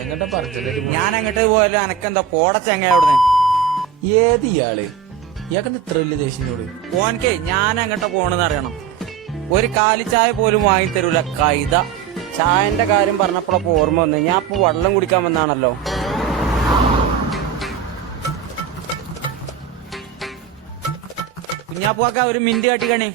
എങ്ങോട്ടാ പറഞ്ഞത്? ഞാൻ അങ്ങോട്ട് പോയാലും എനക്കെന്താ പോടച്ചെങ്ങ അവിടുന്ന്. ഏത് ഇയാള്? ഇയാൾക്കെന്താ ഇത്ര വലിയ ദേഷ്യനോട്? ഓൻകേ ഞാൻ അങ്ങോട്ടാ പോണെന്ന് അറിയണം. ഒരു കാലിച്ചായ പോലും വാങ്ങി തരൂല കൈത. ചായന്റെ കാര്യം പറഞ്ഞപ്പോഴപ്പോ ഓർമ്മ വന്ന്, ഞാൻ ഇപ്പൊ വെള്ളം കുടിക്കാൻ വന്നാണല്ലോ. കുഞ്ഞാപ്പുവാക്ക ഒരു മിന്റ് കാട്ടിക്കണേ.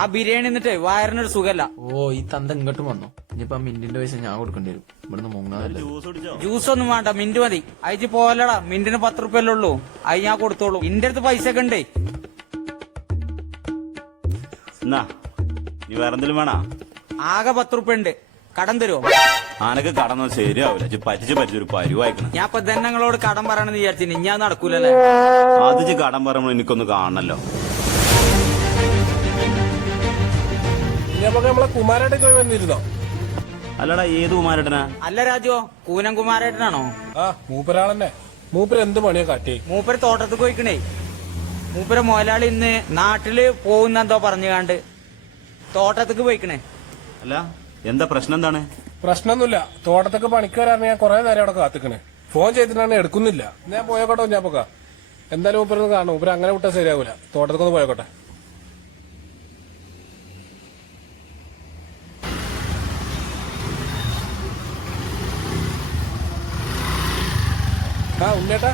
ആ ബിരിയാണി എന്നിട്ട് വയറിനൊരു സുഖല്ല. ഓ, ഈ തന്ത ഇങ്ങോട്ടും വന്നോ? ഇനിയിപ്പോ മിന്റിന്റെ പൈസ ഞാൻ കൊടുക്കേണ്ടി വരും. ഇവിടുന്ന് മുങ്ങാതല്ലേ. ജ്യൂസ് ഒന്നും വേണ്ട, മിന്റ് മതി. അയച്ച് പോലടാ, മിന്റിന് 10 റുപ്യല്ലേ ഉള്ളൂ. അത് ഞാൻ കൊടുത്തോളൂ. ഇന്റെ അടുത്ത് പൈസ ഒക്കെ ഉണ്ടേ. നീ വേറെന്തെങ്കിലും വേണ? ആകെ 10 റുപ്യ ഉണ്ട്. കടം തരുമോ? ആനക്ക് കടന്നു ശരിയാവില്ല. പറ്റിച്ചൊരു പരുവായിക്കണം. ഞാൻ ഇപ്പൊ തന്നെ നിങ്ങളോട് കടം പറയണെന്ന് വിചാരിച്ചു. ഞാൻ നടക്കൂലല്ലേ? അത് കടം പറയുമ്പോൾ എനിക്കൊന്ന് കാണണല്ലോ. നമ്മളെ കുമാരേട്ടൻ പോയി വന്നിരുന്നോ? അല്ലടാ, ഏത് കുമാരേട്ടനാ? അല്ല രാജുവോ, കൂനം കുമാരേട്ടനാണോ? ആ, മൂപ്പരാളന്നെ. മൂപ്പര് എന്ത് പണിയാ കാട്ടി? മൂപ്പര് തോട്ടത്തിൽ പോയിക്കണേ. മൂപ്പര് മുതലാളി ഇന്ന് നാട്ടില് പോകുന്നെന്തോ പറഞ്ഞുകാണ്ട് തോട്ടത്തേക്ക് പോയിക്കണേ. അല്ല, എന്താ പ്രശ്നം? എന്താണ് പ്രശ്നമൊന്നുമില്ല. തോട്ടത്തൊക്കെ പണിക്കാരാണ്. ഞാൻ കുറെ നേരം അവിടെ കാത്തിക്കണേ. ഫോൺ ചെയ്തിട്ടാണ് എടുക്കുന്നില്ല. ഞാൻ പോയോട്ടെ ഞാൻ പോകാം. എന്തായാലും മൂപ്പരൊന്ന് കാണും. മൂപ്പര് അങ്ങനെ വിട്ടാൽ ശരിയാവൂല. തോട്ടത്തേക്കൊന്ന് പോയോട്ടെ. ആ, ഉണ്ണേട്ടാ.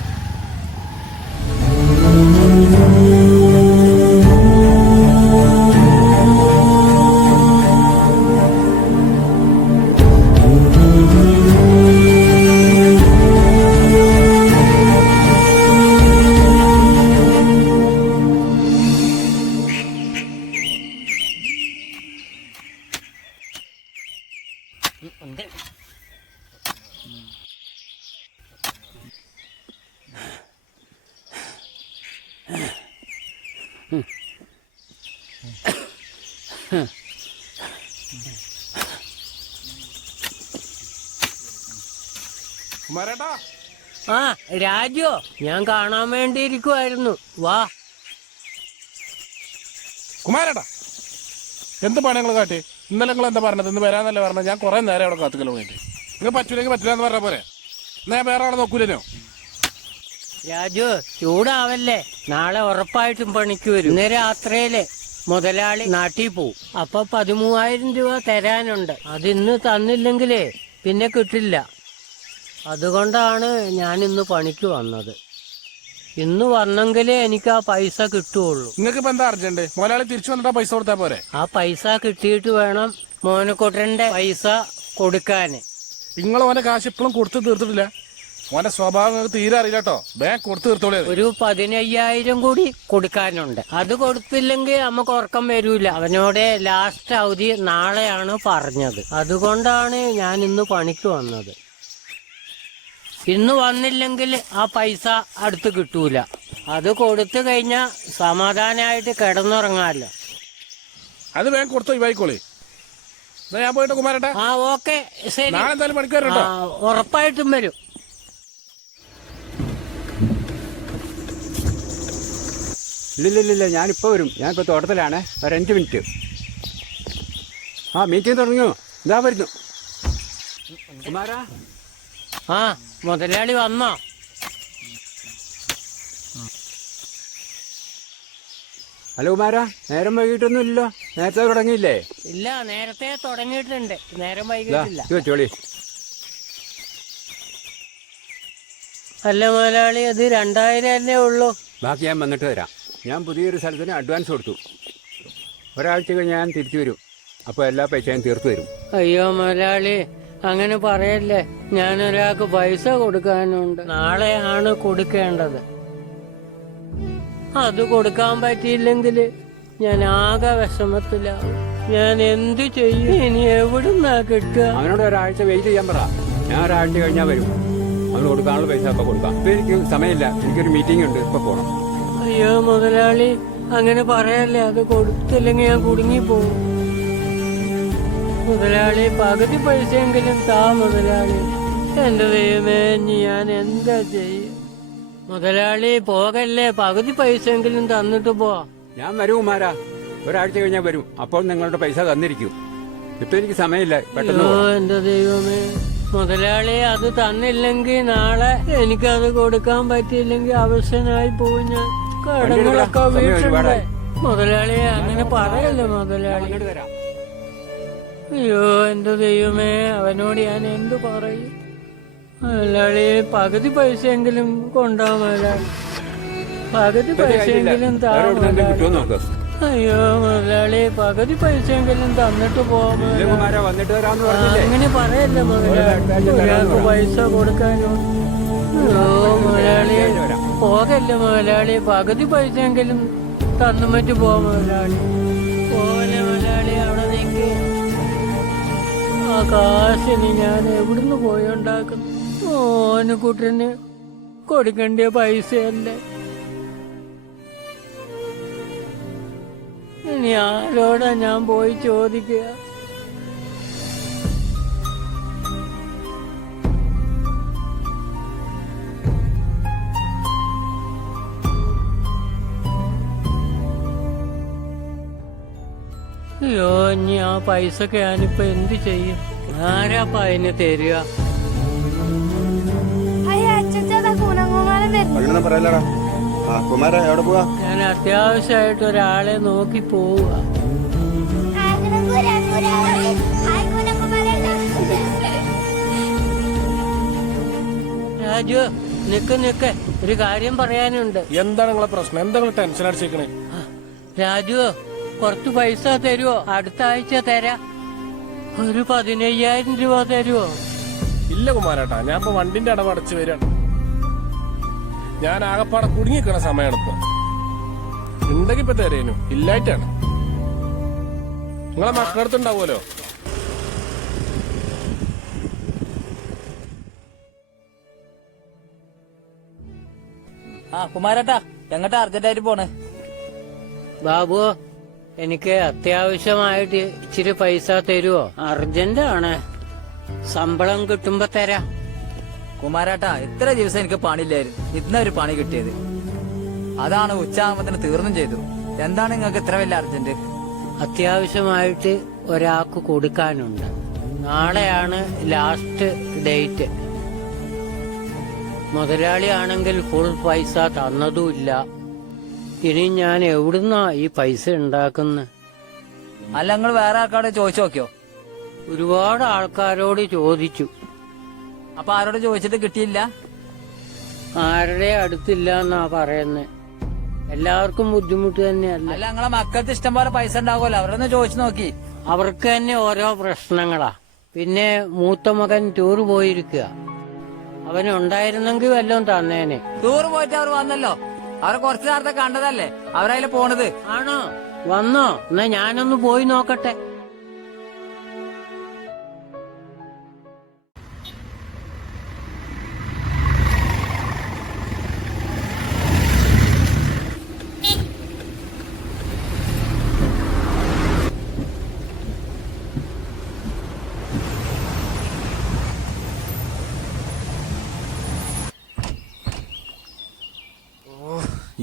കുമാരേട്ടാ. ആ, രാജോ, ഞാൻ കാണാൻ വേണ്ടിയിരിക്കുവായിരുന്നു. വാ. കുമാരേട്ടാ, എന്ത് പണികൾ കാട്ടി? ഇന്നലെ നിങ്ങൾ എന്താ പറഞ്ഞത്? ഇന്ന് വരാന്നല്ലേ പറഞ്ഞത്? ഞാൻ കുറെ നേരം അവിടെ കാത്തുക്കലോ വേണ്ടി. നിങ്ങൾ പറ്റൂലെങ്കിൽ പറ്റില്ല എന്ന് പറഞ്ഞ പോലെ. എന്നാ ഞാൻ വേറെ ആളെ നോക്കൂലോ? രാജു, ചൂടാവല്ലേ. നാളെ ഉറപ്പായിട്ടും പണിക്ക് വരും. ഇന്ന് രാത്രിയിലെ മുതലാളി നാട്ടിൽ പോവും. അപ്പൊ 13,000 രൂപ തരാനുണ്ട്. അതിന്ന് തന്നില്ലെങ്കിലേ പിന്നെ കിട്ടില്ല. അതുകൊണ്ടാണ് ഞാൻ ഇന്ന് പണിക്ക് വന്നത്. ഇന്ന് വന്നെങ്കിലേ എനിക്ക് ആ പൈസ കിട്ടുള്ളൂ. നിങ്ങൾക്ക് ഇപ്പൊ എന്താ അർജന്റ്? മുതലാളി തിരിച്ചു വന്നിട്ടാ പൈസ കൊടുത്താ പോരെ? ആ പൈസ കിട്ടിയിട്ട് വേണം മോനക്കുട്ടന്റെ പൈസ കൊടുക്കാന്. നിങ്ങൾ ഓന്റെ കാശ് ഇപ്പോഴും കൊടുത്ത് തീർത്തിട്ടില്ല. ഓന്റെ സ്വഭാവം നിങ്ങൾക്ക് തീരെ അറിയില്ല കേട്ടോ. ബാങ്ക് കൊടുത്ത് തീർത്തോളൂ. ഒരു 15,000 കൂടി കൊടുക്കാനുണ്ട്. അത് കൊടുത്തില്ലെങ്കിൽ നമുക്ക് ഉറക്കം വരൂല. അവനോട് ലാസ്റ്റ് അവധി നാളെയാണ് പറഞ്ഞത്. അതുകൊണ്ടാണ് ഞാൻ ഇന്ന് പണിക്ക് വന്നത്. ഇന്ന് വന്നില്ലെങ്കിൽ ആ പൈസ അടുത്ത് കിട്ടൂല. അത് കൊടുത്തു കഴിഞ്ഞാ സമാധാനമായിട്ട് കിടന്നുറങ്ങാമല്ലോ. അത് ബാങ്ക് കൊടുത്തോ ഇവായിക്കോളി. ഞാൻ പോയിട്ട് കുമാരേട്ടാ. ആ, ഓക്കെ, ശരി. നാളെ എന്തായാലും പണിക്ക് വരട്ടോ. ഉറപ്പായിട്ടും വരും. ഇല്ലില്ലില്ല, ഞാനിപ്പോൾ വരും. ഞാനിപ്പോൾ തോട്ടത്തിലാണ്. ഒരു 5 മിനിറ്റ്. ആ, മീറ്റിംഗ് തുടങ്ങിയോ? ഇതാ വരുന്നു. കുമാരാ. ആ, മുതലാളി വന്നോ? ഹലോ കുമാരാ, നേരം വൈകിട്ടൊന്നും ഇല്ലല്ലോ. നേരത്തെ തുടങ്ങിയില്ലേ? ഇല്ല, നേരത്തെ തുടങ്ങിയിട്ടുണ്ട്. നേരം വൈകിട്ടില്ല. ചോളി. അല്ല മുതലാളി, അത് 2,000 തന്നെ ഉള്ളൂ. ബാക്കി ഞാൻ വന്നിട്ട് തരാം. ഞാൻ പുതിയൊരു സ്ഥലത്തിന് അഡ്വാൻസ് കൊടുത്തു. ഒരാഴ്ച കഴിഞ്ഞ് ഞാൻ തിരിച്ചു വരും. അപ്പോൾ എല്ലാ പൈസയും തീർത്തു തരും. അയ്യോ മുതലാളി, അങ്ങനെ പറയല്ലേ. ഞാനൊരാൾക്ക് പൈസ കൊടുക്കാനുണ്ട്. നാളെയാണ് കൊടുക്കേണ്ടത്. അത് കൊടുക്കാൻ പറ്റിയില്ലെങ്കിൽ ഞാൻ ആകെ വിഷമത്തിലാവും. ഞാൻ എന്തു ചെയ്യും? ഇനി എവിടുന്നാ കിട്ടുക? അവനോട് ഒരാഴ്ച വെയിറ്റ് ചെയ്യാൻ പറ. ഞാൻ ഒരാഴ്ച കഴിഞ്ഞാൽ വരും. അവന് കൊടുക്കാനുള്ള പൈസ ഒക്കെ കൊടുക്കാം. ഇപ്പം എനിക്ക് സമയമില്ല. എനിക്കൊരു മീറ്റിംഗ് ഉണ്ട്. ഇപ്പം പോകണം. അയ്യോ മുതലാളി, അങ്ങനെ പറയല്ലേ. അത് കൊടുത്തില്ലെങ്കിൽ ഞാൻ കുടുങ്ങിപ്പോവും. മുതലാളി, പകുതി പൈസയെങ്കിലും താ മുതലാളി. എന്റെ ദൈവമേ, ഞാൻ എന്താ ചെയ്യും? മുതലാളി പോകല്ലേ, പകുതി പൈസയെങ്കിലും തന്നിട്ട് പോ. ഞാൻ വരും കുമാരാ. ഒരാഴ്ച കഴിഞ്ഞാൽ വരും. അപ്പോൾ നിങ്ങളുടെ പൈസ തന്നിരിക്കും. ഇപ്പൊ എനിക്ക് സമയമില്ല, പെട്ടെന്ന് അയ്യോ പോണം. എന്റെ ദൈവമേ, മുതലാളി അത് തന്നില്ലെങ്കിൽ നാളെ എനിക്കത് കൊടുക്കാൻ പറ്റിയില്ലെങ്കിൽ അവശനായി പോകും ഞാൻ. കടങ്ങളൊക്കെ സമയം വീട്ടുണ്ട്. ഒരുപാടായി. മുതലാളി അങ്ങനെ പറയല്ലേ മുതലാളി. അങ്ങോട്ട് വരാം. അയ്യോ എന്റെ ദൈവമേ, അവനോട് ഞാൻ എന്ത് പറയും? മുതലാളി പകുതി പൈസയെങ്കിലും കൊണ്ടാ മുതലാളി, പകുതി പൈസയെങ്കിലും താ വേറെ എവിടുന്നെങ്കിലും മുതലാളി. കിട്ടുമോ നോക്ക്. അയ്യോ മുതലാളി പകുതി പൈസയെങ്കിലും തന്നിട്ട് പോവാ ഇല്ല മുതലാളി. കുമാര, വന്നിട്ട് വരാന്ന് പറഞ്ഞില്ലേ? അങ്ങനെ പറയല്ലേ മുതലാളി, ഒരാൾക്ക് പൈസ കൊടുക്കാനോ? അയ്യോ മുതലാളി പോകല്ലേ മുതലാളി, പകുതി പൈസയെങ്കിലും തന്നു മറ്റു പോവാ മുതലാളി. പോലെ മുതലാളി അവിടെ നിൽക്ക്. ആ കാശിന് ഞാൻ എവിടുന്ന് പോയി ഉണ്ടാക്കുന്നു? ഓനുകുട്ടന് കൊടുക്കേണ്ട പൈസയല്ലേ. ഇനി ആരോടാ ഞാൻ പോയി ചോദിക്കുക? അയ്യോ ഇനി ആ പൈസക്ക് ഞാനിപ്പോ എന്ത് ചെയ്യും? ആരാപ്പ അതിന് തരിക? അങ്ങനൊന്നും പറയല്ലടാ. ആ കുമാര എവിടെ പോവാ? ഞാൻ അത്യാവശ്യമായിട്ട് ഒരാളെ നോക്കി പോവുക. രാജു നിക്ക്, ഒരു കാര്യം പറയാനുണ്ട്. എന്താണ് നിങ്ങളെ പ്രശ്നം? എന്താ നിങ്ങൾ ടെൻഷൻ അടിച്ചേക്കണേ? രാജു കുറച്ച് പൈസ തരുവോ? അടുത്ത ആഴ്ച തരാം. ഒരു 15,000 രൂപ തരുവോ? ഇല്ല കുമാരേട്ടാ, ഞാൻ ഇപ്പൊ വണ്ടിന്റെ അടവടച്ച് വരികയാണ്. ഞാൻ ആകപ്പാടെ കുടുങ്ങിക്കണ സമയമാണ് ഇപ്പൊ. ഉണ്ടെങ്കിൽ ഇപ്പൊ തരേനു, ഇല്ലായിട്ടാണ്. നിങ്ങളെ മക്കളടുത്തുണ്ടാവുമല്ലോ. ആ കുമാരേട്ടാ, എങ്ങോട്ടാ അർജന്റായിട്ട് പോണേ? ബാബു എനിക്ക് അത്യാവശ്യമായിട്ട് ഇച്ചിരി പൈസ തരുവോ? അർജന്റ് ആണ്, ശമ്പളം കിട്ടുമ്പോ തരാം. കുമാരേട്ടാ, ഇത്ര ദിവസം എനിക്ക് പണിയില്ലായിരുന്നു, ഇന്നൊരു പണി കിട്ടിയത്. അതാണ് ഉച്ചയാകുമ്പത്തിന് തീർന്നും ചെയ്തു. എന്താണ് നിങ്ങൾക്ക് ഇത്ര വലിയ അർജന്റ്? അത്യാവശ്യമായിട്ട് ഒരാൾക്ക് കൊടുക്കാനുണ്ട്. നാളെയാണ് ലാസ്റ്റ് ഡേറ്റ്. മുതലാളി ആണെങ്കിൽ ഫുൾ പൈസ തന്നതുമില്ല. ഇനി ഞാൻ എവിടുന്നാ ഈ പൈസ ഉണ്ടാക്കുന്നത്? അല്ല നിങ്ങൾ വേറെ ആൾക്കാരോട് ചോദിച്ചു നോക്കിയോ? ഒരുപാട് ആൾക്കാരോട് ചോദിച്ചു. അപ്പൊ ആരോട് ചോദിച്ചിട്ട് കിട്ടിയില്ല? ആരുടെ അടുത്തില്ല എന്നാ പറയുന്നത്. എല്ലാവർക്കും ബുദ്ധിമുട്ട് തന്നെയല്ല. അല്ല നിങ്ങളെ മക്കൾക്ക് ഇഷ്ടം പോലെ പൈസ ഉണ്ടാകുമല്ലോ, അവരൊന്ന് ചോദിച്ചു നോക്കി. അവർക്ക് തന്നെ ഓരോ പ്രശ്നങ്ങളാ. പിന്നെ മൂത്ത മകൻ ടൂർ പോയിരിക്കുക. അവനുണ്ടായിരുന്നെങ്കിൽ വല്ലതും തന്നേനെ. ടൂർ പോയിട്ട് അവർ വന്നല്ലോ. അവരെ കുറച്ചു നേരത്തെ കണ്ടതല്ലേ, അവരതിലെ പോണത്. ആണോ? വന്നോ? എന്നാ ഞാനൊന്ന് പോയി നോക്കട്ടെ.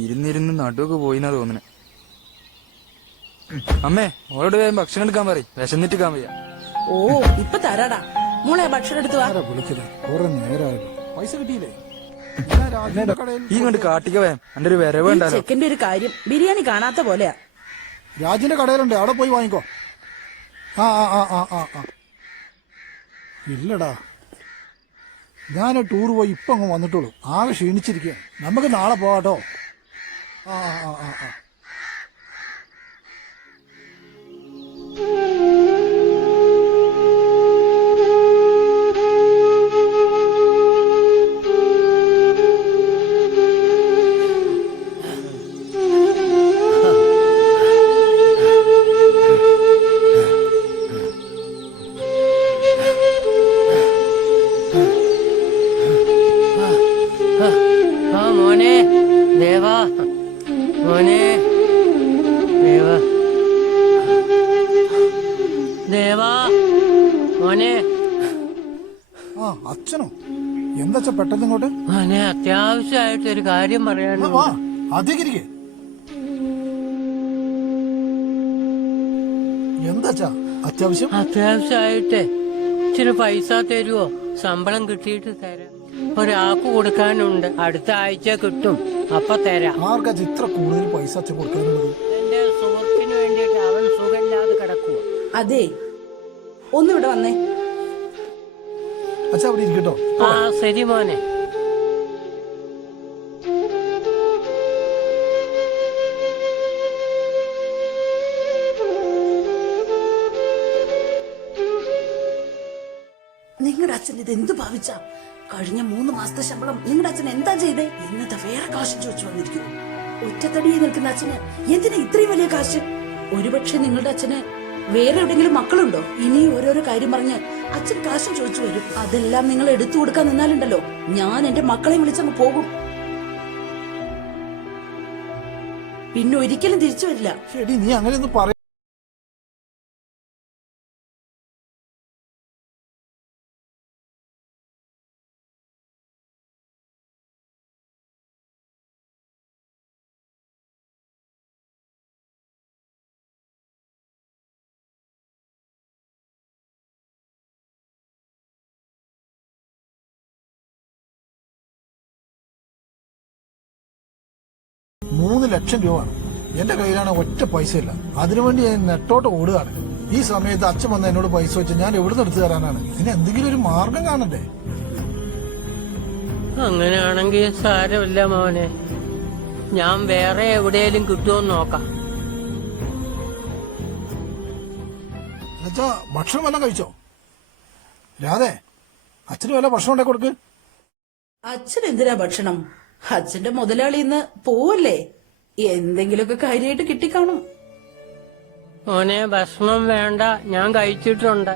ഇരുന്നിരുന്ന് നടുവൊക്കെ പോയിന്നാ തോന്നണേ. അമ്മേ ഓളോട് വേഗം ഭക്ഷണം എടുക്കാൻ പറയും, വിശന്നിട്ട് വയ്യ. ഓ ഇപ്പൊ തരാടാ മോളെ, ഭക്ഷണം എടുത്തു വാ. പൈസ കിട്ടിയില്ലേ? ഈ കൊണ്ട് കാട്ടിക്ക വേം, എന്റെ ഒരു വരവ് ഈ ഉണ്ടാലോ. ചെക്കന്റെ ഒരു കാര്യം ബിരിയാണി കാണാത്ത പോലെയാ. രാജിന്റെ കടയിലുണ്ട്, അവിടെ പോയി വാങ്ങിക്കോ. ആ ആ ആ ആ ആ ആ ഇല്ലടാ, ഞാൻ ടൂർ പോയി ഇപ്പൊ അങ്ങ് വന്നിട്ടുള്ളൂ. ആകെ ക്ഷീണിച്ചിരിക്കുക. നമുക്ക് നാളെ പോവാട്ടോ. ആ ആ ആ ആ മോനെ ദേവാ, മോനെ ദേവാ, ദേവാ മോനെ. ആ അച്ഛനോ? എന്താ പെട്ടെന്ന് ഇങ്ങോട്ട്? മോനെ അത്യാവശ്യമായിട്ടൊരു കാര്യം പറയാനുണ്ട്. വാ അധികരിക്കേ. എന്താച്ചാ? അത്യാവശ്യം അത്യാവശ്യമായിട്ട് ഇച്ചിരി പൈസ തരുവോ? ശമ്പളം കിട്ടിയിട്ട് തരാം. ഒരാൾക്ക് കൊടുക്കാനുണ്ട്, അടുത്ത ആഴ്ച കിട്ടും, അപ്പൊ തരാം. ആർക്കാ ഇത്ര കൂടുതൽ പൈസ അച്ഛൻ കൊടുക്കാനുള്ളത്? എന്റെ സുഹൃത്തിന് വേണ്ടിയിട്ട്, അവൻ സുഖമില്ലാതെ കിടക്കുക. അതെ, ഒന്നിവിടെ വന്നേ. അച്ഛാ അവിടെ ഇരിക്കട്ടോ. ആ ശരി മോനെ. നിങ്ങളുടെ അച്ഛൻ ഇത് എന്ത് ഭാവിച്ച? കഴിഞ്ഞ 3 മാസത്തെ ശമ്പളം നിങ്ങളുടെ അച്ഛൻ എന്താ ചെയ്തേ? ഇന്നത്തെ വേറെ കാശ് ചോദിച്ചു വന്നിരിക്കുന്നു. ഒറ്റത്തടിയെ നിൽക്കുന്ന അച്ഛന് എന്തിനാ ഇത്രയും വലിയ കാശ്? ഒരുപക്ഷെ നിങ്ങളുടെ അച്ഛന് വേറെ എവിടെയെങ്കിലും മക്കളുണ്ടോ? ഇനി ഓരോരോ കാര്യം പറഞ്ഞ് അച്ഛൻ കാശ് ചോദിച്ചു വരും. അതെല്ലാം നിങ്ങൾ എടുത്തു കൊടുക്കാൻ നിന്നാലുണ്ടല്ലോ, ഞാൻ എന്റെ മക്കളെ വിളിച്ചങ്ങ് പോകും. പിന്നെ ഒരിക്കലും തിരിച്ചു വരില്ല. ശരി, നീ അങ്ങനെയൊന്നും പറ. $3 ലക്ഷം രൂപയാണ് എന്റെ കയ്യിലാണ്. ഒറ്റ പൈസ ഇല്ല. അതിനുവേണ്ടി ഞാൻ നെട്ടോട്ട് ഓടുകയാണ്. ഈ സമയത്ത് അച്ഛൻ വന്ന് എന്നോട് പൈസ വെച്ച് ഞാൻ എവിടെ നിന്ന് എടുത്തു തരാനാണ്? ഇതിന് എന്തെങ്കിലും ഒരു മാർഗം കാണണ്ടേ? അങ്ങനെയാണെങ്കിൽ സാരമില്ല മോനെ, ഞാൻ വേറെ എവിടെയെങ്കിലും കിട്ടുമോ നോക്കാം. അച്ഛാ, ഭക്ഷണം വല്ലതും കഴിച്ചോ? രാധേ, അച്ഛന് വല്ല ഭക്ഷണം ഉണ്ടാക്കി കൊടുക്ക്. അച്ഛൻ എന്തിനാ ഭക്ഷണം? അച്ഛന്റെ മുതലാളി ഇന്ന് പോവല്ലേ, എന്തെങ്കിലുമൊക്കെ കാര്യമായിട്ട് കിട്ടിക്കാണും. മോനെ ഭക്ഷണം വേണ്ട, ഞാൻ കഴിച്ചിട്ടുണ്ട്.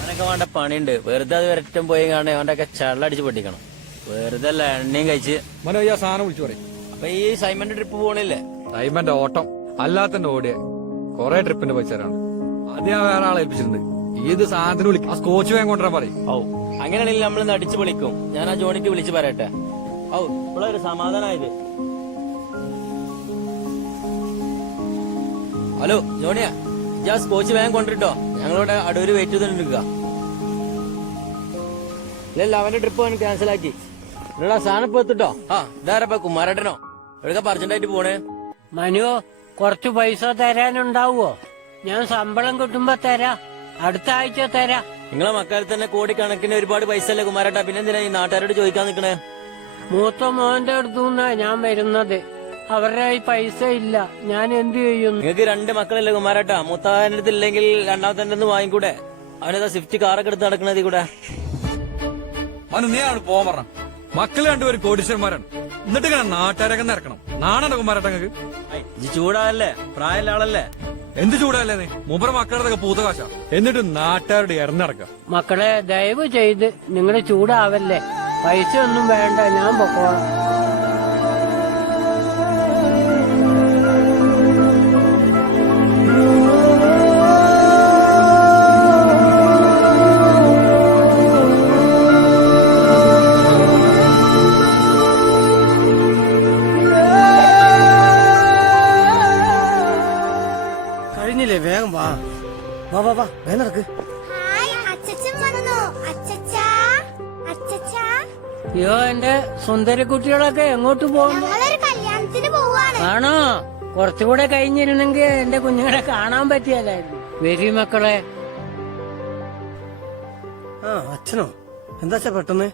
അവനൊക്കെ വേണ്ട പണിയുണ്ട്. വെറുതെ അത് വരറ്റം പോയി കാണേ അവന്റെ ഒക്കെ ചള്ളടിച്ച് പൊട്ടിക്കണം. വെറുതെ അല്ല എണ്ണയും കഴിച്ച്. മനോ ഈ സാധനം വിളിച്ചു പറയും. അപ്പൊ ഈ സൈമന്റെ ട്രിപ്പ് പോണില്ലേ? സൈമന്റെ ഓട്ടം അല്ലാത്തന്റെ ഓടിയ കൊറേ ട്രിപ്പിന്റെ പൈസ തരാണ്. അത് ഞാൻ വേറെ ആളെ ഏൽപ്പിച്ചിട്ടുണ്ട്. ഏത് സാധനം വിളിക്കും, ആ സ്കോച്ച് വേഗം കൊണ്ടുവരാൻ പറയും. ഔ, അങ്ങനെയാണെങ്കിൽ നമ്മളിന്ന് അടിച്ചു പൊളിക്കും. ഞാൻ ആ ജോണിക്ക് വിളിച്ച് പറയട്ടെ. ഔ, ഇപ്പോഴൊരു സമാധാനായത്. ഹലോ ജോണിയ, ഞാൻ സ്കോച്ച് വേഗം കൊണ്ടിട്ടോ. ഞങ്ങളിവിടെ അടൂര് വെയിറ്റ് ചെയ്തോണ്ടിരിക്കുക. ഇല്ല, അവന്റെ ട്രിപ്പ് അവൻ ക്യാൻസൽ ആക്കി. ഇവിടെ സാധനം ഇപ്പൊ എത്തിട്ടോ. ആ, ഇതാരപ്പ കുമാരേട്ടനോ? എവിടെ അർജന്റായിട്ട് പോണേ? മനുവോ, കുറച്ച് പൈസ തരാനുണ്ടാവോ? ഞാൻ ശമ്പളം കിട്ടുമ്പോ തരാ, അടുത്ത ആഴ്ച തരാ. നിങ്ങളെ മക്കളിൽ തന്നെ കോടിക്കണക്കിന് ഒരുപാട് പൈസ അല്ലേ കുമാരേട്ടാ, പിന്നെന്തിനാ ഈ നാട്ടുകാരോട് ചോദിക്കാൻ നിക്കണേ? മൂത്ത മോന്റെ അടുത്തുനിന്നാ ഞാൻ വരുന്നത്, അവരുടെ ഈ പൈസ ഇല്ല, ഞാൻ എന്ത് ചെയ്യും? നിങ്ങൾക്ക് 2 മക്കളല്ലേ കുമാരേട്ടാ, മൂത്താവന്റെ അടുത്ത് ഇല്ലെങ്കിൽ രണ്ടാമത്തെ ഒന്ന് വാങ്ങിക്കൂടെ? അവനേതാ സ്വിഫ്റ്റ് കാറൊക്കെ എടുത്ത് നടക്കണത് കൂടെ. മനു നീ ആണ് പോവാൻ പറഞ്ഞ. മക്കള് രണ്ടുപേരും കോടീശ്വരന്മാരാണ്, എന്നിട്ട് ഇങ്ങനെ നാട്ടുകാരൊക്കെ നിറക്കണം. നാണോ കുമാരട്ടങ്ങൾക്ക്? ചൂടാവല്ലേ, പ്രായമുള്ള ആളല്ലേ. എന്ത് ചൂടല്ലേ നീ? മൂപ്പര മക്കളുടെ പൂത്ത കാശ, എന്നിട്ട് നാട്ടുകാരുടെ ഇറന്നിറക്ക. മക്കളെ ദയവ് ചെയ്ത് നിങ്ങൾ ചൂടാവല്ലേ, പൈസ ഒന്നും വേണ്ട, ഞാൻ പൊക്കോളാം. കഴിഞ്ഞില്ലേ, വേഗം വാ വാ വാ വാ, വേഗം നടക്ക്. അയ്യോ, എന്റെ സുന്ദരി കുട്ടികളൊക്കെ എങ്ങോട്ട് പോകുന്നു? ആണോ? കുറച്ചുകൂടെ കഴിഞ്ഞിരുന്നെങ്കിൽ എന്റെ കുഞ്ഞുങ്ങളെ കാണാൻ പറ്റിയല്ലായിരുന്നു. വരി മക്കളെ. ആ, അച്ഛനോ? എന്താ പെട്ടെന്ന്?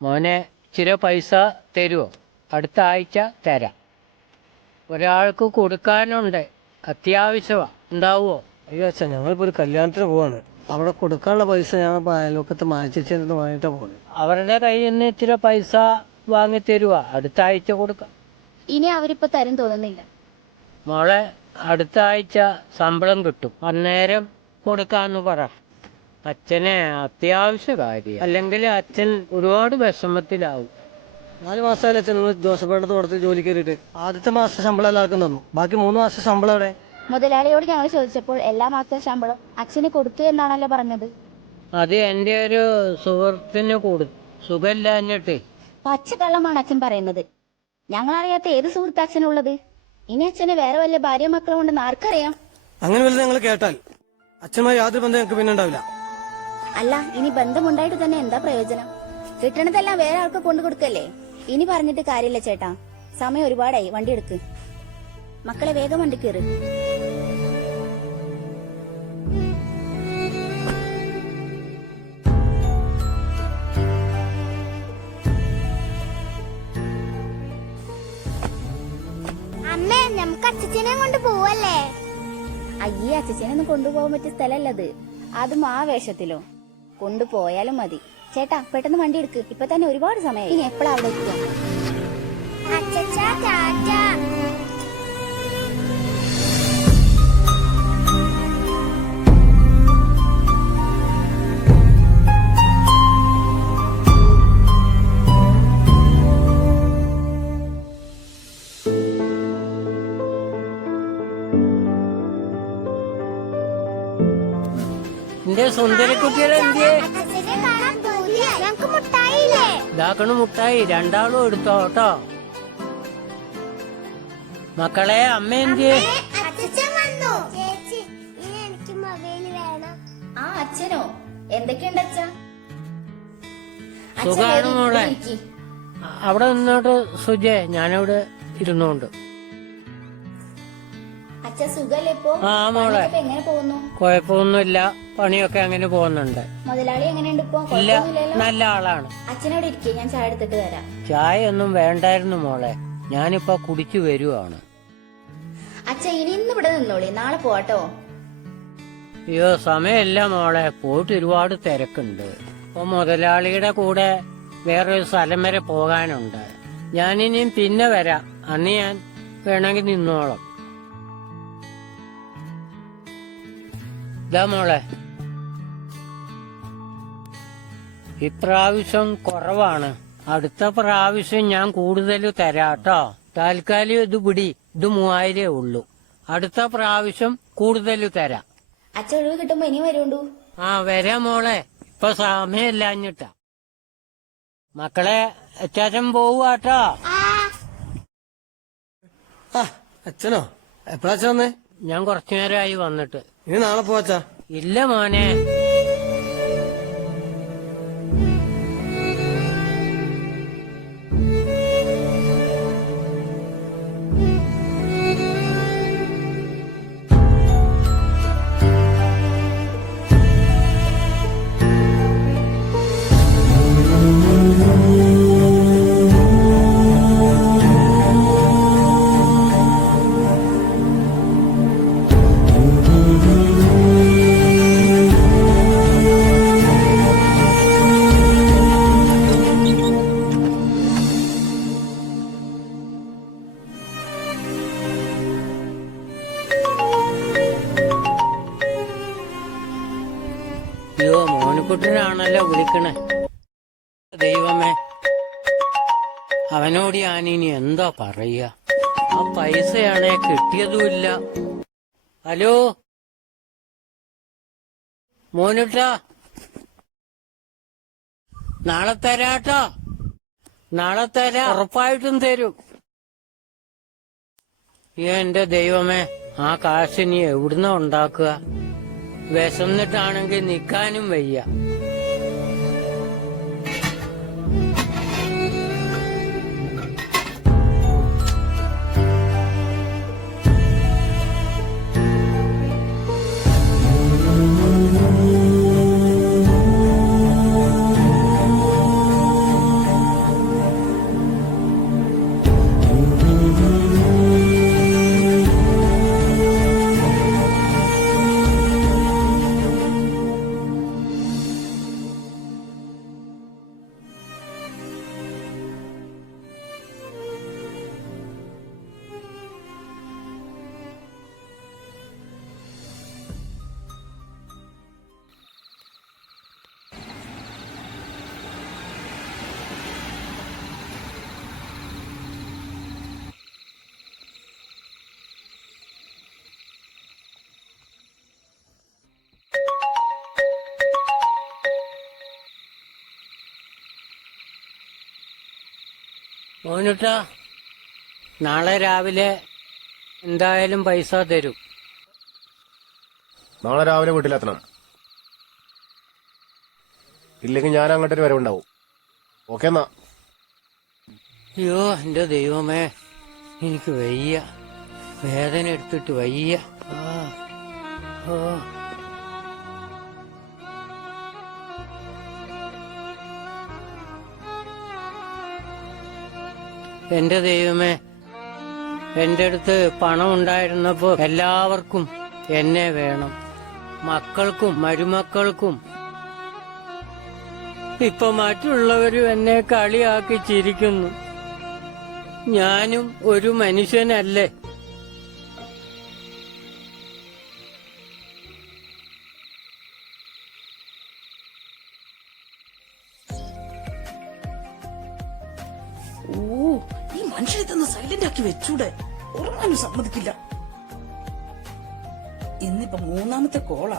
മോനെ, ഇച്ചിരി പൈസ തരുവോ? അടുത്ത ആഴ്ച തരാം. ഒരാൾക്ക് കൊടുക്കാനുണ്ട്, അത്യാവശ്യമാ. ഉണ്ടാവുമോ? അയ്യോ അച്ഛാ, ഞങ്ങളിപ്പോ ഒരു കല്യാണത്തിന് പോവാണ്. അവിടെ കൊടുക്കാനുള്ള പൈസ ഞാൻ അയൽവക്കത്ത് മാറ്റിച്ചെന്ന് വാങ്ങിട്ടാ പോകുന്നത്. അവരുടെ കയ്യിൽ നിന്ന് ഇച്ചിരി പൈസ വാങ്ങി തരുവാ, അടുത്ത ആഴ്ച കൊടുക്കാം. ഇനി അവരിപ്പോ തരും തോന്നുന്നില്ല. മോളെ, അടുത്ത ആഴ്ച ശമ്പളം കിട്ടും, അന്നേരം കൊടുക്കാന്ന് പറ. അച്ഛനെ അത്യാവശ്യ കാര്യം, അല്ലെങ്കിൽ അച്ഛൻ ഒരുപാട് വിഷമത്തിലാവും. 4 മാസമായാലും അച്ഛൻ നിങ്ങൾ ദോശപ്പേട്ടത്ത് കൊടുത്ത് ജോലി കയറിയിട്ട് ആദ്യത്തെ മാസത്തെ ശമ്പളം എല്ലാവർക്കും തന്നു. ബാക്കി 3 മാസത്തെ ശമ്പളം അവിടെ. മുതലാളിയോട് ഞങ്ങൾ ചോദിച്ചപ്പോൾ എല്ലാ മാസത്തെ ശമ്പളം അച്ഛന് കൊടുത്തു എന്നാണല്ലോ പറഞ്ഞത്. അത് എൻ്റെ ഒരു സുഹൃത്തിന് സുഖമില്ലാഞ്ഞിട്ടേ. പച്ചക്കള്ളമാണ് അച്ഛൻ പറയുന്നത്. ഞങ്ങളറിയാത്ത ഏത് സുഹൃത്ത് അച്ഛനുള്ളത്? ഇനി അച്ഛന് വേറെ വല്ല ഭാര്യ മക്കളും ഉണ്ടെന്ന് ആർക്കറിയാം? അങ്ങനെ വലുത് ഞങ്ങൾ കേട്ടാൽ അച്ഛനുമായി യാതൊരു ബന്ധം ഞങ്ങൾക്ക് പിന്നെ ഉണ്ടാവില്ല. അല്ല, ഇനി ബന്ധമുണ്ടായിട്ട് തന്നെ എന്താ പ്രയോജനം? കിട്ടണതെല്ലാം വേറെ ആൾക്ക് കൊണ്ടു കൊടുക്കല്ലേ? ഇനി പറഞ്ഞിട്ട് കാര്യമില്ല ചേട്ടാ, സമയം ഒരുപാടായി. വണ്ടി എടുക്ക്. മക്കളെ വേഗം വണ്ടി കയറി. അമ്മേ, നമുക്ക് അച്ഛനെ കൊണ്ട് പോവല്ലേ? അയ്യേ, അച്ഛനൊന്നും കൊണ്ടുപോകാൻ പറ്റിയ സ്ഥലല്ലത്. അതും ആ വേഷത്തിലോ? കൊണ്ടുപോയാലും മതി. ചേട്ടാ, പെട്ടെന്ന് വണ്ടി എടുക്ക്. ഇപ്പൊ തന്നെ ഒരുപാട് സമയമായി. ഇനി എപ്പോഴാ അവിടെ എത്തുക? അച്ഛാ, ടാറ്റാ. എന്റെ സുന്ദരക്കുട്ടികളെ എന്തിയെ? അച്ഛനെ കാണാൻ തോന്നിയ ഞങ്ങൾക്ക് മുട്ടായില്ലേ? ഇതാക്കണ മുട്ടായി, രണ്ടാളും എടുത്തോ കേട്ടോ. മക്കളെ, അമ്മ എന്തിയെ? അച്ഛൻ വന്നു. ചേച്ചി, ഇനി എനിക്ക് മൊബൈൽ വേണം. ആ, അച്ഛനോ? എന്തൊക്കെയുണ്ട് അച്ഛാ? സുഖാണ് മോളെ. അവിടെ നിന്നോട്ട് സുജേ, ഞാനവിടെ ഇരുന്നോണ്ട്. അച്ഛാ, സുഖല്ലേ ഇപ്പോ? ആ മോളെ, ഇപ്പൊ എങ്ങനെ പോകുന്നു? കുഴപ്പമൊന്നുമില്ല, പണിയൊക്കെ അങ്ങനെ പോകുന്നുണ്ട്. മുതലാളി എങ്ങനെയുണ്ട് ഇപ്പൊ? ഇല്ല, കുഴപ്പമൊന്നുമില്ലല്ലോ? നല്ല ആളാണ്. അച്ഛനോട് ഇരിക്കേ, ഞാൻ ചായ എടുത്തിട്ട് വരാം. ചായ ഒന്നും വേണ്ടായിരുന്നു മോളെ, ഞാനിപ്പോ കുടിച്ചു വരുവാണ്. അച്ഛ, ഇനി ഇന്ന് ഇവിടെ നിന്നോളി, നാളെ പോവാട്ടോ. അയ്യോ, സമയമില്ല മോളെ, പോയിട്ട് ഒരുപാട് തിരക്കുണ്ട്. ഇപ്പൊ മുതലാളിയുടെ കൂടെ വേറൊരു സ്ഥലം വരെ പോകാനുണ്ട്. ഞാനിനിയും പിന്നെ വരാം, അന്ന് ഞാൻ വേണമെങ്കിൽ നിന്നോളാം. ഇതാ മോളെ, ഇപ്രാവശ്യം കുറവാണ്, അടുത്ത പ്രാവശ്യം ഞാൻ കൂടുതൽ തരാട്ടോ. താൽക്കാലികം ഇത് പിടി, ഇത് 3000 ഉള്ളൂ. അടുത്ത പ്രാവശ്യം കൂടുതൽ തരാം. അച്ഛ, ഒഴിവ് കിട്ടുമ്പോ ഇനി വരുണ്ടു. ആ, വരാം മോളെ, ഇപ്പൊ സമയമില്ലാഞ്ഞിട്ടാ. മക്കളെ, അച്ചാച്ചൻ പോവാട്ടോ. അച്ഛനോ? എപ്പോഴാ അച്ഛൻ വന്നേ? ഞാൻ കുറച്ചു നേരമായി വന്നിട്ട്. ഇനി നാളെ പോവാച്ചാ? ഇല്ല മോനെ, അയ്യോ, മോനുകുട്ടനാണല്ലോ വിളിക്കണേ. ദൈവമേ, അവനോട് ഞാനിനി എന്താ പറയാ? ആ പൈസയാണേ കിട്ടിയതുമില്ല. ഹലോ മോനുട്ടാ, നാളെ തരാട്ടോ, നാളെ തരാ, ഉറപ്പായിട്ടും തരും. എന്റെ ദൈവമേ, ആ കാശ് നീ എവിടുന്ന ഉണ്ടാക്കുക? വിശന്നിട്ടാണെങ്കിൽ നിക്കാനും വയ്യ. മോനുട്ടാ, നാളെ രാവിലെ എന്തായാലും പൈസ തരും. നാളെ രാവിലെ വീട്ടിലെത്തണം. ഇല്ലെങ്കിൽ ഞാൻ അങ്ങോട്ടൊരു വരവുണ്ടാവും. ഓക്കെ എന്നാ. അയ്യോ എന്റെ ദൈവമേ, എനിക്ക് വയ്യ, വേദന എടുത്തിട്ട് വയ്യ. എന്റെ ദൈവമേ, എന്റെ അടുത്ത് പണം ഉണ്ടായിരുന്നപ്പോ എല്ലാവർക്കും എന്നെ വേണം, മക്കൾക്കും മരുമക്കൾക്കും. ഇപ്പൊ മറ്റുള്ളവരും എന്നെ കളിയാക്കി ചിരിക്കുന്നു. ഞാനും ഒരു മനുഷ്യനല്ലേ? ഓ, ഈ മനുഷ്യനെ തന്നെ സൈലന്റ് ആക്കി വെച്ചൂടെ? ഉറങ്ങാനും സമ്മതിക്കില്ല. ഇന്നിപ്പോ മൂന്നാമത്തെ കോളാ.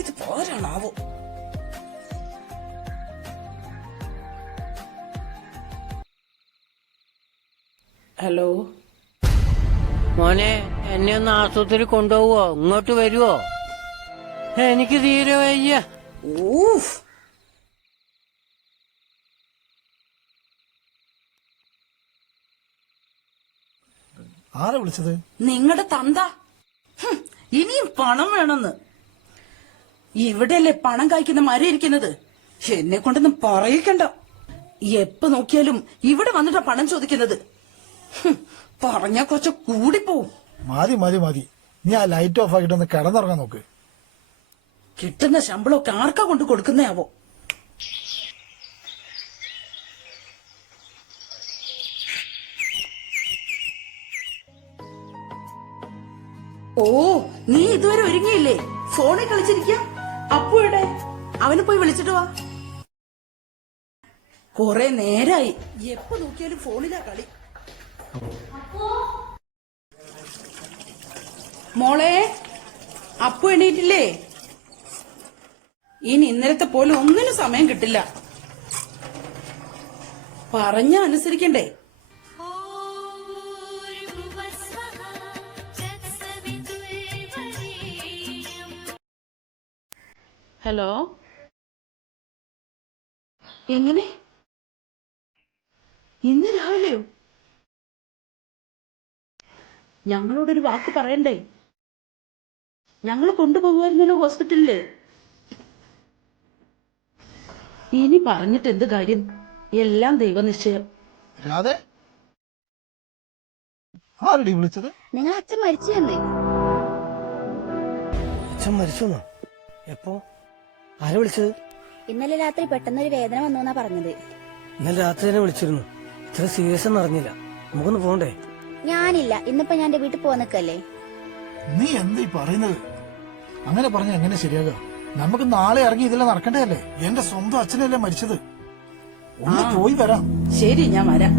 ഇത് പോരാണാവോ? ഹലോ മോനെ, എന്നെ ഒന്ന് ആശുപത്രി കൊണ്ടുപോവോ? ഇങ്ങോട്ട് വരുവോ? എനിക്ക് തീരെ വയ്യ. ഊഫ്, ആരാ വിളിച്ചത്? നിങ്ങളുടെ തന്ത. ഇനിയും പണം വേണമെന്ന്. ഇവിടെയല്ലേ പണം കായ്ക്കുന്ന മരം ഇരിക്കുന്നത്? എന്നെ കൊണ്ടൊന്നും പറയിക്കണ്ട. എപ്പോ നോക്കിയാലും ഇവിടെ വന്നിട്ടാ പണം ചോദിക്കുന്നത്. പറഞ്ഞാ കുറച്ച് കൂടിപ്പോവും. മതി മതി മതി, നീ ആ ലൈറ്റ് ഓഫ് ആക്കിട്ട് ഒന്ന് കിടന്നുറങ്ങാൻ നോക്ക്. കിട്ടുന്ന ശമ്പളമൊക്കെ ആർക്കാ കൊണ്ട് കൊടുക്കുന്നയാവോ? ഓ, നീ ഇതുവരെ ഒരുങ്ങിയില്ലേ? ഫോണിൽ കളിച്ചിരിക്ക. അപ്പു എവിടെ? അവനെ പോയി വിളിച്ചിട്ട് വാ. കൊറേ നേരായി, എപ്പോ നോക്കിയാലും ഫോണിലാ കളി. മോളെ, അപ്പു എണീറ്റില്ലേ? ഇനി ഇന്നലത്തെ പോലെ ഒന്നിനും സമയം കിട്ടില്ല. പറഞ്ഞ അനുസരിക്കണ്ടേ? ഹലോ, എങ്ങനെ? ഇന്ന് രാവിലെയോ? ഞങ്ങളോടൊരു വാക്ക് പറയണ്ടേ? ഞങ്ങൾ കൊണ്ടുപോകുമായിരുന്നല്ലോ ഹോസ്പിറ്റലില്. ഇനി പറഞ്ഞിട്ട് എന്ത് കാര്യം? എല്ലാം ദൈവനിശ്ചയം. രാധേ, ആരടി വിളിച്ചത്? നിങ്ങൾ അച്ഛൻ മരിച്ചു എന്ന്. അച്ഛൻ മരിച്ചോന്നോ? എപ്പോ? ആരാ വിളിച്ചത്? ഇന്നലെ രാത്രി പെട്ടെന്നൊരു വേദന വന്നു പറഞ്ഞത്. ഇന്നലെ രാത്രി തന്നെ വിളിച്ചിരുന്നു. ഇത്ര സീരിയസ് ഒന്നും അറിഞ്ഞില്ല. നമുക്കൊന്ന് പോണ്ടേ? ഞാനില്ല, ഇന്നിപ്പോ ഞാൻ എന്റെ വീട്ടിൽ പോവാൻ നിക്കല്ലേ. നീ എന്താ പറയുന്നത്? അങ്ങനെ പറഞ്ഞ എങ്ങനെ ശരിയാകാം? നമുക്ക് നാളെ ഇറങ്ങി ഇതിലെ നടക്കണ്ടതല്ലേ? എന്റെ സ്വന്തം അച്ഛനല്ലേ മരിച്ചത്. ഒന്ന് പോയി വരാം. ശരി, ഞാൻ വരാം.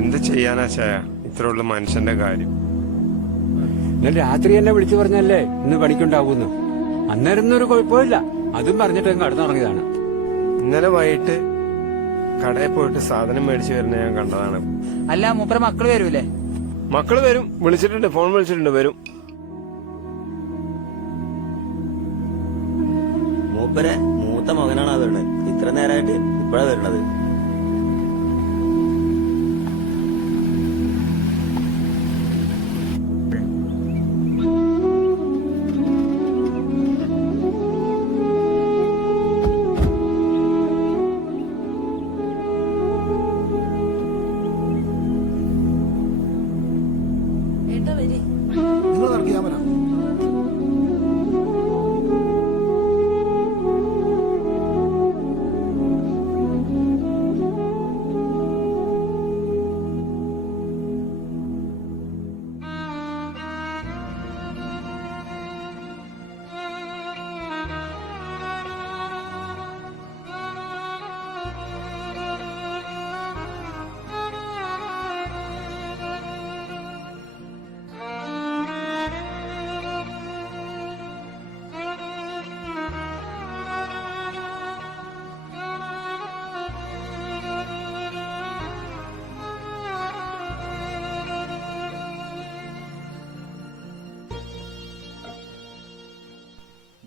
എന്ത് ചെയ്യാനാ ചായ, ഇത്രയുള്ള മനുഷ്യന്റെ കാര്യം. ഇന്നലെ രാത്രി എന്നെ വിളിച്ചു പറഞ്ഞല്ലേ ഇന്ന് പണിക്കുണ്ടാവൂന്ന്. അന്നേരം ഒരു കുഴപ്പമില്ല, അതും പറഞ്ഞിട്ട് അങ്ങ് കടന്നുറങ്ങിയതാണ്. ഇന്നലെ വൈകിട്ട് കടയിൽ പോയിട്ട് സാധനം മേടിച്ചു വരുന്ന ഞാൻ കണ്ടതാണ്. അല്ല, മൂപ്പര മക്കള് വരൂലേ? മക്കള് വരും, വിളിച്ചിട്ടുണ്ട്, ഫോൺ വിളിച്ചിട്ടുണ്ട്, വരും. മൂപ്പരെ മൂത്ത മകനാണ് വരുന്നത്. ഇത്ര നേരമായിട്ട് ഇപ്പഴാ വരുന്നത്. നിങ്ങൾ നടക്കിയാൻ വരാം.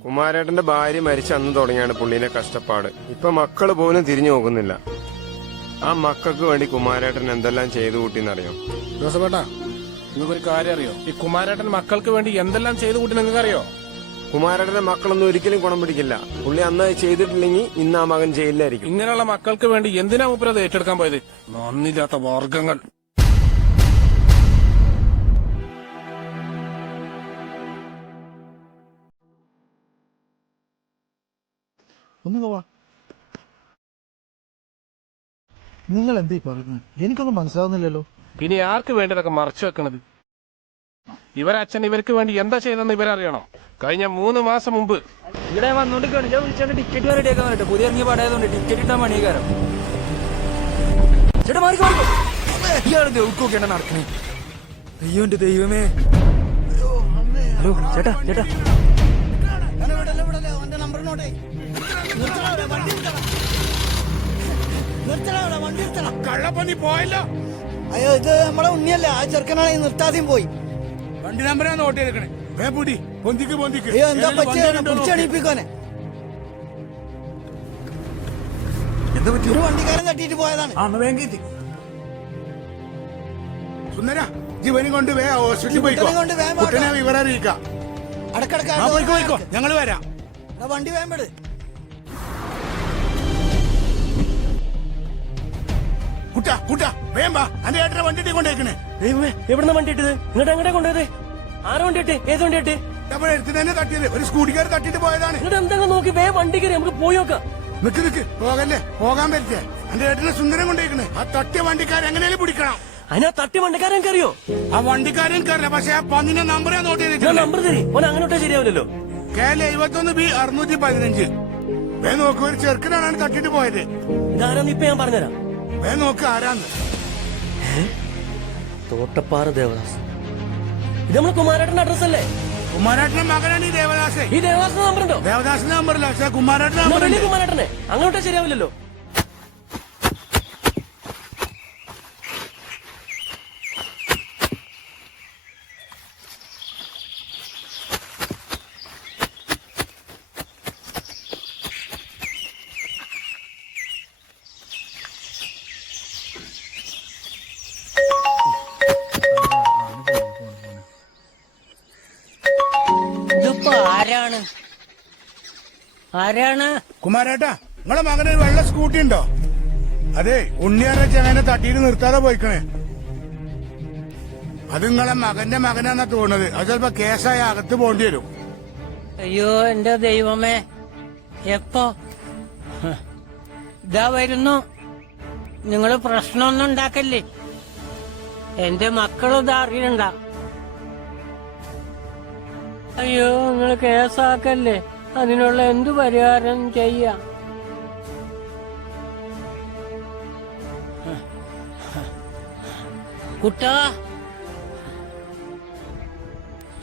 കുമാരേട്ടന്റെ ഭാര്യ മരിച്ച അന്ന് തുടങ്ങിയാണ് പുള്ളിന്റെ കഷ്ടപ്പാട്. ഇപ്പൊ മക്കള് പോലും തിരിഞ്ഞു നോക്കുന്നില്ല. ആ മക്കൾക്ക് വേണ്ടി കുമാരേട്ടൻ എന്തെല്ലാം ചെയ്തു കൂട്ടിന്നറിയോ? ജോസഫേട്ടാ, നിങ്ങൾക്കൊരു കാര്യം അറിയോ? ഈ കുമാരേട്ടൻ മക്കൾക്ക് വേണ്ടി എന്തെല്ലാം ചെയ്തു കൂട്ടി നിങ്ങൾക്ക് അറിയോ? കുമാരേട്ടന്റെ മക്കളൊന്നും ഒരിക്കലും ഗുണം പിടിക്കില്ല. പുള്ളി അന്ന് ചെയ്തിട്ടില്ലെങ്കിൽ ഇന്ന് ആ മകൻ ജയിലിലായിരിക്കും. ഇങ്ങനെയുള്ള മക്കൾക്ക് വേണ്ടി എന്തിനാ മൂപ്പരത് ഏറ്റെടുക്കാൻ പോയത്? നന്ദില്ലാത്ത വർഗങ്ങൾ. ഒന്ന് വാ. നിങ്ങൾ എന്തീ പറയുന്നത്? എനിക്കൊന്നും മനസ്സിലാവുന്നില്ലല്ലോ. ഇനി ആർക്ക് വേണ്ടിയതൊക്കെ മറച്ചു വെക്കണത്? ഇവരച്ഛൻ ഇവർക്ക് വേണ്ടി എന്താ ചെയ്തെന്ന് ഇവരറിയണം. കഴിഞ്ഞ 3 മാസം മുമ്പ് ഇവിടെ വന്നോണ്ട് വിളിച്ചാണ്ട് ടിക്കറ്റ് റെഡിയാക്കാൻ പറ്റും. പുതിയ ഇറങ്ങിയ പടയതുകൊണ്ട് ടിക്കറ്റ് ഇട്ടാൻ മണികാരം. ചേട്ടാ മാറി ഇയാള് ദൗക്കൊക്കെയാണ് നടക്കണേ. അയ്യോ എന്റെ ദൈവമേ. ഹലോ ചേട്ടാ ചേട്ടാ, കള്ളപ്പന്നി പോയല്ലോ. അയ്യോ ഇത് നമ്മളെ ഉണ്ണിയല്ല, ആ ചെറുക്കനാണ് നിർത്താതെയും പോയി. വണ്ടി നമ്പരാ നോട്ട് ചെയ്തേക്കണേ. അയ്യോ എന്താ പിടിച്ചണിപ്പിക്കോനെ. ഒരു വണ്ടിക്കാരൻ തട്ടിയിട്ട് പോയതാണ്. സുന്ദര ജീവനും കൊണ്ട് ഹോസ്പിറ്റലിൽ പോയിക്കോ. വിവരം അറിയിക്കാം. അടക്കടക്കോ ഞങ്ങള് വരാം. വണ്ടി വേമ്പട്. കുട്ടാ വേമ്പ അന്റെ ഏട്ടനെ വണ്ടി കൊണ്ടേക്കണേ. എവിടുന്ന വണ്ടി ഇട്ടത്? ഇങ്ങോട്ട് എങ്ങോട്ടാ കൊണ്ടുപോയത്? ആരോ വണ്ടി ഇട്ട്? ഏത് വണ്ടി ഇട്ട്? എടുത്ത് തന്നെ തട്ടിയത്. ഒരു സ്കൂട്ടിക്കാർ തട്ടിട്ട് പോയതാണ്. ഇങ്ങോട്ട് എന്തെങ്കിലും നോക്കി വേ വണ്ടി കയറി നമുക്ക് പോയി നോക്കാം. നിക്ക് പോകല്ലേ, പോകാൻ പറ്റേ. എന്റെ ഏട്ടനെ സുന്ദരം കൊണ്ടേക്കണേ. ആ തട്ടിയ വണ്ടിക്കാരൻ എങ്ങനെയാലും പിടിക്കണം. അതിനാ തട്ടി വണ്ടിക്കാരൻ കയറിയോ? ആ വണ്ടിക്കാരൻ കയറില്ല, പക്ഷെ ആ പന്നിന്റെ നമ്പർ ഞാൻ നോട്ട് ചെയ്തിട്ടുണ്ട്. നമ്പർ തരി. ഓൻ അങ്ങോട്ടേ ശരിയാവില്ലല്ലോ. KL 71B615. വേ നോക്ക്, ഒരു ചെറുക്കനാണ് തട്ടിട്ട് പോയത്. ഇതാരാന്ന് ഇപ്പൊ ഞാൻ പറഞ്ഞുതരാം. വേ നോക്ക് ആരാന്ന്. തോട്ടപ്പാറ ദേവദാസ്. ഇത് നമ്മളെ കുമാരേട്ടന്റെ അഡ്രസ് അല്ലേ? കുമാരേട്ടന്റെ മകനാണ് ഈ ദേവദാസ്. ഈ ദേവദാസിന്റെ നമ്പർ ഉണ്ടോ? ദേവദാസിന്റെ നമ്പറില്ല, പക്ഷെ കുമാരേട്ടന്റെ നമ്പർ. കുമാരേട്ടനെ അങ്ങോട്ടേ ശരിയാവില്ലല്ലോ. ആരാണ്? കുമാരേട്ടാ, നിങ്ങളെ മകന് വെള്ള സ്കൂട്ടി ഉണ്ടോ? അതെ, ഉണ്ണിയാറെ ചങ്ങനെ തട്ടിയിട്ട് നിർത്താതെ പോയിക്കണേ. അത് നിങ്ങളെ മകന്റെ മകനാന്നാ തോന്നുന്നത്. അത് ചിലപ്പോ കേസായി അകത്ത് പോകേണ്ടി വരും. അയ്യോ എന്റെ ദൈവമേ, എപ്പോ? ഇതാ വരുന്നു. നിങ്ങള് പ്രശ്നമൊന്നും ഉണ്ടാക്കല്ലേ. എന്റെ മക്കളിത് അറിയണ്ട. അയ്യോ നിങ്ങൾ കേസാക്കല്ലേ. അതിനുള്ള എന്തു പരിഹാരം ചെയ്യാം? കുട്ടാ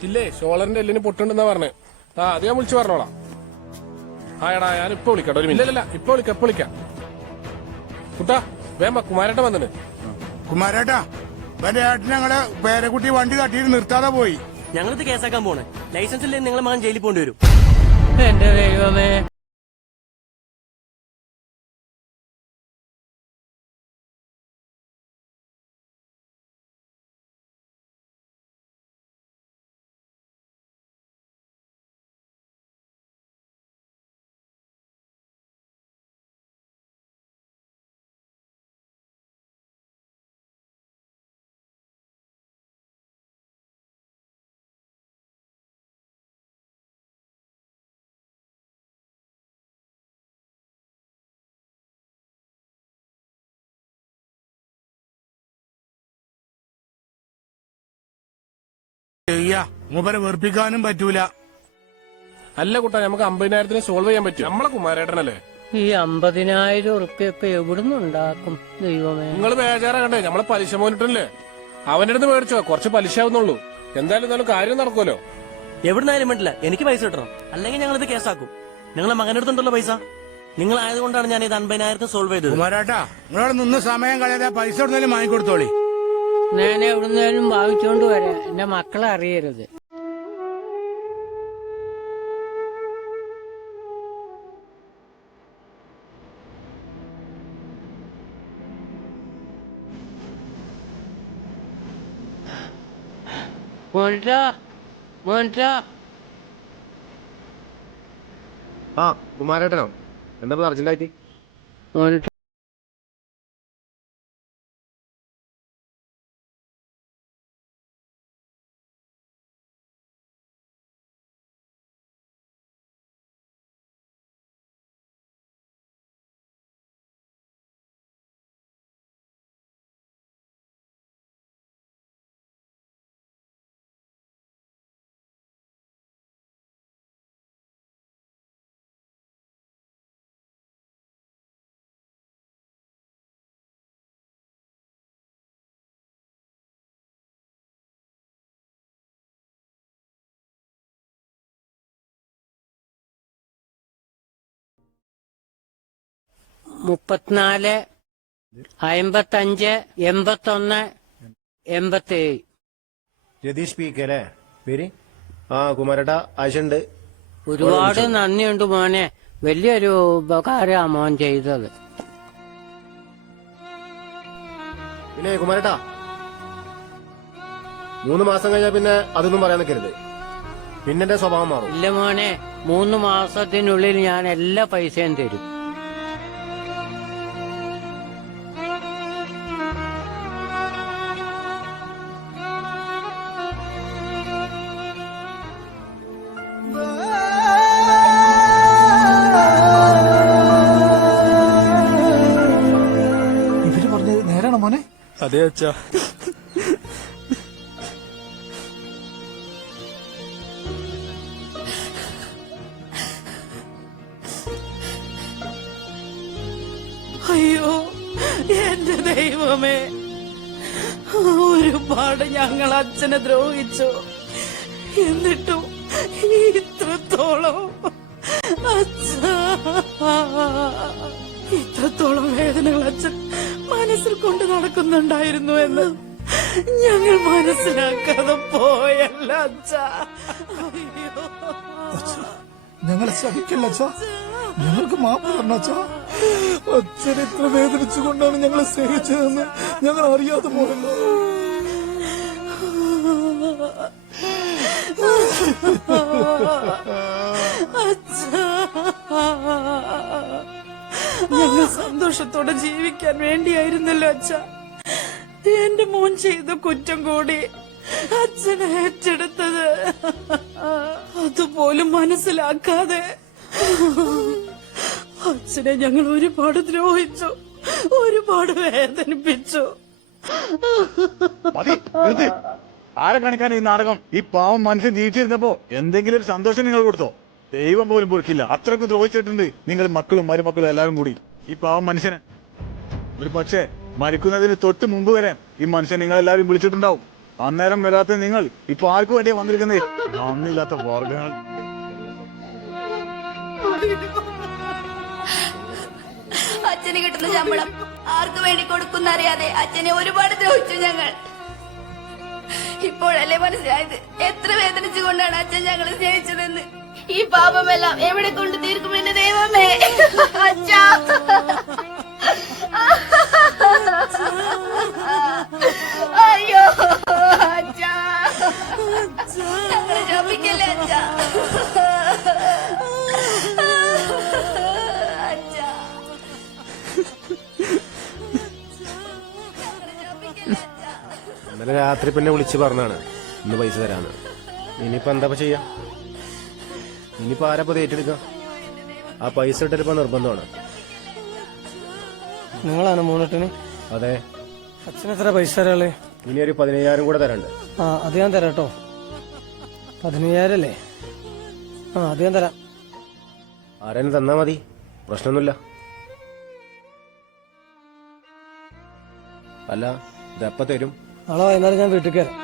ഇല്ലേ, ഷോളറിന്റെ എല്ലിന് പൊട്ടുണ്ടെന്നാ പറഞ്ഞേ. അത് ഞാൻ വിളിച്ചു പറഞ്ഞോളാം. എടാ ഞാൻ ഇപ്പൊ വിളിക്കട്ടോ. ഒരു മിനിറ്റ്. ഇപ്പൊ വിളിക്കാം. കുട്ടാ വേമ്പ, കുമാരേട്ടൻ വന്നിട്ട്. കുമാരേട്ടാ, എന്റെ ഏട്ടൻ ഞങ്ങളെ പേരക്കുട്ടി വണ്ടി തട്ടിയിട്ട് നിർത്താതെ പോയി. ഞങ്ങളിത് കേസാക്കാൻ പോണേ. ലൈസൻസ് ഇല്ലെങ്കിൽ നിങ്ങളെ മകൻ ജയിലിൽ പോകേണ്ടി വരും. എന്റെ ദൈവമേ. മൂപ്പരെ വെറുപ്പിക്കാനും പറ്റൂല. അല്ല കുട്ടാ, നമുക്ക് 50,000 സോൾവ് ചെയ്യാൻ പറ്റും. നമ്മളെ കുമാരേട്ടനല്ലേ. ഈ 50,000 ഉറുപ്പ്യൊക്കെ എവിടുന്ന് ഉണ്ടാക്കും ദൈവമേ? നിങ്ങൾ ബേജാറാകണ്ടേ, നമ്മളെ പലിശ മോനിട്ടല്ലേ. അവന്റെ അടുത്ത് മേടിച്ചോ, കുറച്ച് പലിശ ആവുന്നുള്ളൂ. എന്തായാലും കാര്യം നടക്കുമല്ലോ. എവിടുന്നായാലും വേണ്ടില്ല, എനിക്ക് പൈസ കിട്ടണം. അല്ലെങ്കിൽ ഞങ്ങളിത് കേസാക്കും. നിങ്ങളെ മകന്റെ അടുത്തുണ്ടല്ലോ പൈസ. നിങ്ങളായതുകൊണ്ടാണ് ഞാൻ ഇത് 50,000 സോൾവ് ചെയ്തത്. കുമാരേട്ടാ, നിങ്ങളോട് നിന്ന് സമയം കളയാതെ പൈസ എവിടുന്നേലും വാങ്ങിക്കൊടുത്തോളി. ഞാൻ എവിടുന്നേലും ഭാവിച്ചോണ്ട് വരാം. എന്റെ മക്കളെ അറിയരുത്. മോനിട്ടാ മോനിട്ടാ ആ കുമാരേട്ടനോ എന്താ അർജന്റായിട്ട്? മോനിട്ട മുപ്പത്തിനാല് 55 81 87. രതീഷ് പി കെ അല്ലേ പേര്? ആ കുമാരേട്ട ആശുണ്ട്. ഒരുപാട് നന്ദിയുണ്ട് മോനെ, വലിയൊരു ഉപകാരമാ മോൻ ചെയ്തത്. പിന്നെ കുമാരേട്ടാ 3 മാസം കഴിഞ്ഞാൽ പിന്നെ അതൊന്നും പറയാൻ നിൽക്കരുത്, പിന്നെ എന്റെ സ്വഭാവം മാറും. ഇല്ല മോനെ, 3 മാസത്തിനുള്ളിൽ ഞാൻ എല്ലാ പൈസയും തരും. ഇവര് പറഞ്ഞത് നേരാണോ മോനെ? അതെ അച്ഛാ. അയ്യോ എന്റെ ദൈവമേ, ഒരുപാട് ഞങ്ങൾ അച്ഛനെ ദ്രോഹിച്ചു, എന്നിട്ടും ഇത്രത്തോളം ഇത്രത്തോളം വേദനകൾ അച്ഛൻ മനസ്സിൽ കൊണ്ട് നടക്കുന്നുണ്ടായിരുന്നു എന്ന് ഞങ്ങൾ മനസ്സിലാക്കാതെ പോയല്ല അച്ഛാ. അയ്യോ ഞങ്ങളെ ശപിക്കല്ല അച്ഛാ, ഞങ്ങൾക്ക് മാപ്പ് തരണം അച്ഛാ. അച്ഛൻ ഇത്ര വേദനിച്ചുകൊണ്ടാണ് ഞങ്ങളെ സ്നേഹിച്ചതെന്ന് ഞങ്ങൾ അറിയാതെ പോയല്ലോ. ഞങ്ങൾ സന്തോഷത്തോടെ ജീവിക്കാൻ വേണ്ടിയായിരുന്നല്ലോ അച്ഛ. എന്റെ മോൻ ചെയ്ത കുറ്റം കൂടി അച്ഛനെ ഏറ്റെടുത്തത്, അതുപോലും മനസ്സിലാക്കാതെ അച്ഛനെ ഞങ്ങൾ ഒരുപാട് ദ്രോഹിച്ചു, ഒരുപാട് വേദനിപ്പിച്ചു. ആരെ കാണിക്കാൻ ഈ നാടകം? ഈ പാവം മനുഷ്യൻ ജീവിച്ചിരുന്നപ്പോ എന്തെങ്കിലും ഒരു സന്തോഷം നിങ്ങൾ കൊടുത്തോ? ദൈവം പോലും പൊറുക്കില്ല, അത്രയ്ക്ക് ദ്രോഹിച്ചിട്ടുണ്ട് നിങ്ങൾ മക്കളും മരുമക്കളും എല്ലാവരും കൂടി ഈ പാവം മനുഷ്യന്. ഒരു പക്ഷേ മരിക്കുന്നതിന് തൊട്ട് മുമ്പ് വരെ ഈ മനുഷ്യൻ നിങ്ങൾ എല്ലാവരും വിളിച്ചിട്ടുണ്ടാവും. അന്നേരം വരാത്ത നിങ്ങൾ ഇപ്പൊ ആർക്കു വേണ്ടിയാ വന്നിരിക്കുന്നേ? നന്ദിയില്ലാത്ത വർഗങ്ങൾ. അച്ഛന് കിട്ടുന്ന ശമ്പളം ആർക്കു വേണ്ടി കൊടുക്കുന്നറിയാതെ അച്ഛനെ ഒരുപാട് ദ്രോഹിച്ചു ഞങ്ങൾ. ഇപ്പോഴല്ലേ മനസ്സിലായത് എത്ര വേദനിച്ചുകൊണ്ടാണ് അച്ഛൻ ഞങ്ങളെ സ്നേഹിച്ചതെന്ന്. ഈ പാപമെല്ലാം എവിടെ കൊണ്ട് തീർക്കും എന്റെ ദൈവമേ. അച്ഛാ, അയ്യോ അച്ഛാ, ഞങ്ങളെ ശപിക്കല്ലേ അച്ഛാ. ഇന്നലെ രാത്രി പിന്നെ വിളിച്ച് പറഞ്ഞാണ് ഇന്ന് പൈസ തരാന്ന്. ഇനിയിപ്പോ എന്താ ചെയ്യാ? ഇനിയിപ്പോ ആരപ്പോ ഏറ്റെടുക്ക? ആ പൈസ ഇട്ടിപ്പോ നിർബന്ധമാണ്. നിങ്ങളാണ് മൂന്നെട്ടിന്? അതെ. അച്ഛൻ എത്ര പൈസ തരാളെ? ഇനി ഒരു 15,000 കൂടെ തരണ്ട്. ആ അത് ഞാൻ തരാം കേട്ടോ. 15,000 അല്ലേ? ആ അത് ഞാൻ തരാം. ആരേലും തന്നാ മതി, പ്രശ്നമൊന്നുമില്ല. അല്ല ഇതെപ്പ തരും? നാളെ വൈകുന്നേരം ഞാൻ വീട്ടിൽ കയറാം.